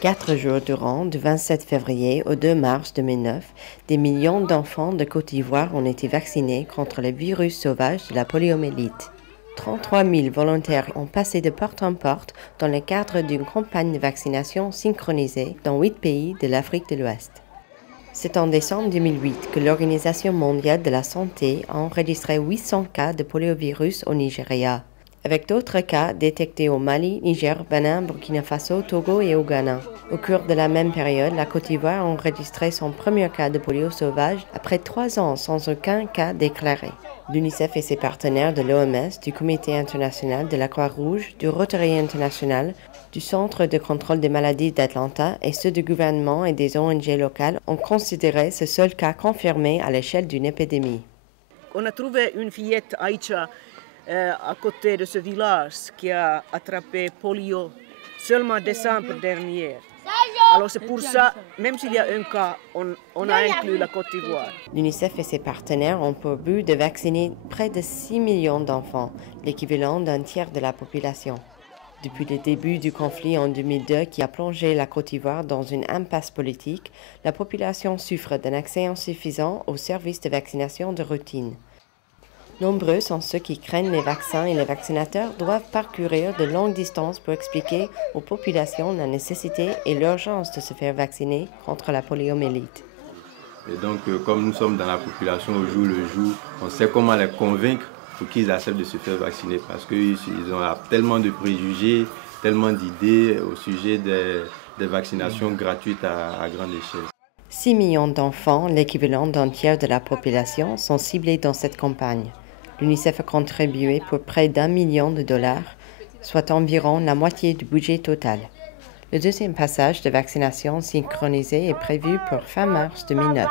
4 jours durant, du 27 février au 2 mars 2009, des millions d'enfants de Côte d'Ivoire ont été vaccinés contre le virus sauvage de la poliomyélite. 33 000 volontaires ont passé de porte en porte dans le cadre d'une campagne de vaccination synchronisée dans 8 pays de l'Afrique de l'Ouest. C'est en décembre 2008 que l'Organisation mondiale de la santé a enregistré 800 cas de poliovirus au Nigeria, avec d'autres cas détectés au Mali, Niger, Bénin, Burkina Faso, Togo et au Ghana. Au cours de la même période, la Côte d'Ivoire a enregistré son premier cas de polio sauvage après 3 ans sans aucun cas déclaré. L'UNICEF et ses partenaires de l'OMS, du Comité international de la Croix-Rouge, du Rotary international, du Centre de contrôle des maladies d'Atlanta et ceux du gouvernement et des ONG locales ont considéré ce seul cas confirmé à l'échelle d'une épidémie. On a trouvé une fillette, Aïcha, à côté de ce village qui a attrapé polio seulement en décembre dernier. Alors c'est pour ça, même s'il y a un cas, on a inclus la Côte d'Ivoire. L'UNICEF et ses partenaires ont pour but de vacciner près de 6 millions d'enfants, l'équivalent d'un tiers de la population. Depuis le début du conflit en 2002 qui a plongé la Côte d'Ivoire dans une impasse politique, la population souffre d'un accès insuffisant aux services de vaccination de routine. Nombreux sont ceux qui craignent les vaccins et les vaccinateurs doivent parcourir de longues distances pour expliquer aux populations la nécessité et l'urgence de se faire vacciner contre la poliomyélite. Et donc, comme nous sommes dans la population au jour le jour, on sait comment les convaincre pour qu'ils acceptent de se faire vacciner parce qu'ils ont tellement de préjugés, tellement d'idées au sujet des vaccinations gratuites à grande échelle. 6 millions d'enfants, l'équivalent d'un tiers de la population, sont ciblés dans cette campagne. L'UNICEF a contribué pour près d'1 million de dollars, soit environ la moitié du budget total. Le deuxième passage de vaccination synchronisée est prévu pour fin mars 2009.